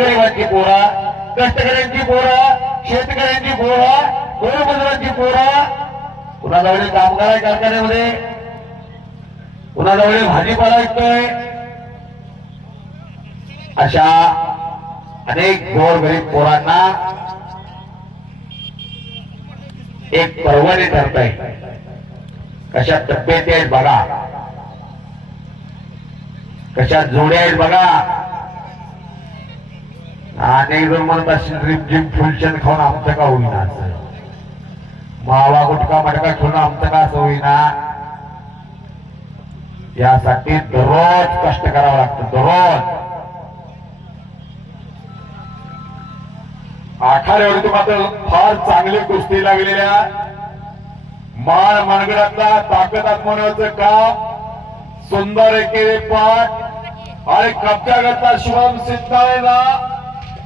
गोरगरिबांची पोरा, कष्टकऱ्यांची पोरा, शेतकऱ्यांची पोरा, गोरमजुरांची पोरा, कुणाजवळ कामगार आहे कारखान्यामध्ये, कुणाजवळ भाजीपाला विकतोय, अशा अनेक गोरगरीब पोरांना एक पर्वणी ठरताय. कशा तब्येती आहेत बघा, कशा जोड्या आहेत बघा. अनेक जण म्हणत असेल रिमझिम फुलचंद खाऊन आमचं का होईना, असं मावा गुटखा मटका खाऊन आमचं का असं होईना. यासाठी दररोज कष्ट करावं लागतं, दररोज. आखाड्यावरती मात्र फार चांगली कुस्ती लागलेल्या मान मनगडातला ताकद आत्मवण्याचं काम, सुंदर एकेरी पाठ आणि कब्जा करता शिवम सिद्धायला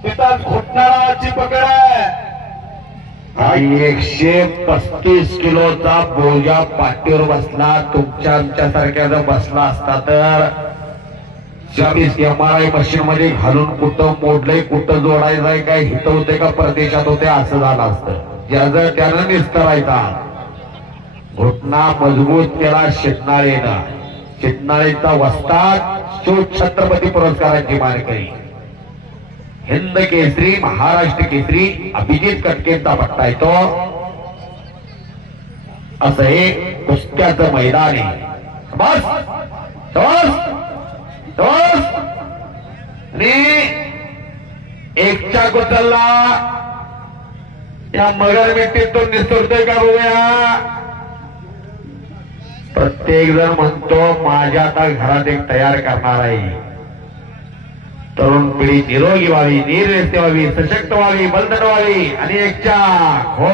तिथं घुटणाराची पकड आहे. 135 किलोचा बोजा पाठीवर बसला. तुमच्या आमच्यासारख्या जर बसला असता तर 40 MRI मशीन मध्ये घालून कुठं मोडलंय, कुठं जोडायचंय, काय हित होते का परदेशात होते, असं झालं असतं. ज्याचं त्यानं निस्तरायचा. घुटणा मजबूत केला शिटणाळेनं. शिटणाळेचा वस्ताद शिव छत्रपती पुरस्काराची मानकरी, हिंद केसरी, महाराष्ट्र केसरी अभिजित कटकेंचा पट्टा येतो. असं हे कुस्त्याचं मैदान आहे. बस बस बस. आणि एकच्या कुचलला या मगर मिट्टीतून निसरतोय का बघूया. प्रत्येक जण म्हणतो माझ्या आता घरात एक तयार करणार आहे. तरुण पिढी निरोगी व्हावी, निर्व्यस्त व्हावी, सशक्त व्हावी, बलदट व्हावी. आणि एकच्या हो